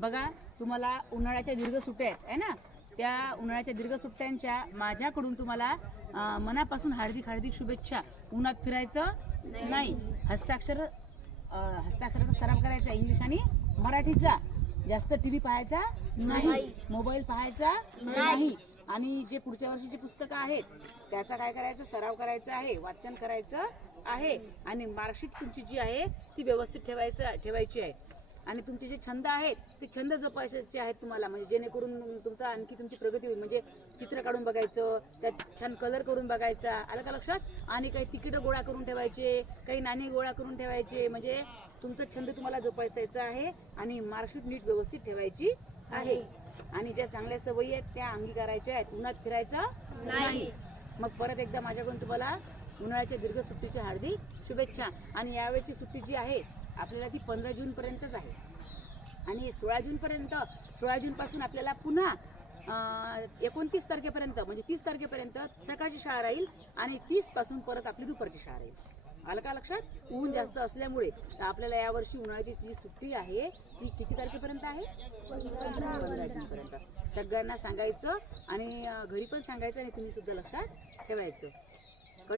बघा, तुम्हाला उन्हाळ्याच्या दीर्घ सुट्ट्या आहेत है ना, त्या उन्हाळ्याच्या दीर्घ सुट्ट्यांच्या माझ्याकडून तुम्हाला मनापासून हार्दिक हार्दिक शुभेच्छा. उन्हात फिरायचं नाही, हस्ताक्षराचा सराव करायचा, इंग्लिश आणि मराठीचा. जास्त टीव्ही पाहायचा नाही, मोबाईल पाहायचा नाही, आणि जे पुढच्या वर्षीची पुस्तकं आहेत त्याचा काय करायचं, सराव करायचा आहे, वाचन करायचं आहे. आणि मार्कशीट तुमची जी आहे ती व्यवस्थित ठेवायची आहे. आणि तुमचे जे छंद आहेत ते छंद जोपासायचे आहेत तुम्हाला, म्हणजे जेणेकरून तुमचा आणखी तुमची प्रगती होईल. म्हणजे चित्र काढून बघायचं, त्यात छान कलर करून बघायचा, आलं का लक्षात. आणि काही तिकीटं गोळा करून ठेवायचे, काही नाणी गोळा करून ठेवायचे. म्हणजे तुमचा छंद तुम्हाला जोपासायचा आहे आणि मार्कशीट नीट व्यवस्थित ठेवायची आहे. आणि ज्या चांगल्या सवयी आहेत त्या अंगीकारायच्या आहेत. उन्हात फिरायचं नाही. मग परत एकदा माझ्याकडून तुम्हाला उन्हाळ्याच्या दीर्घ सुट्टीच्या हार्दिक शुभेच्छा. आणि यावेळची सुट्टी जी आहे आपल्याला ती 15 जूनपर्यंतच आहे. आणि 16 जूनपासून आपल्याला पुन्हा 29 तारखेपर्यंत म्हणजे 30 तारखेपर्यंत सकाळची शाळा राहील आणि 30 पासून परत आपली दुपारची शाळा राहील. आलं का लक्षात. ऊन जास्त असल्यामुळे तर आपल्याला यावर्षी उन्हाळ्याची जी सुट्टी आहे ती किती तारखेपर्यंत आहे, 15 जूनपर्यंत. सगळ्यांना सांगायचं आणि घरी पण सांगायचं आणि तुम्ही सुद्धा लक्षात ठेवायचं.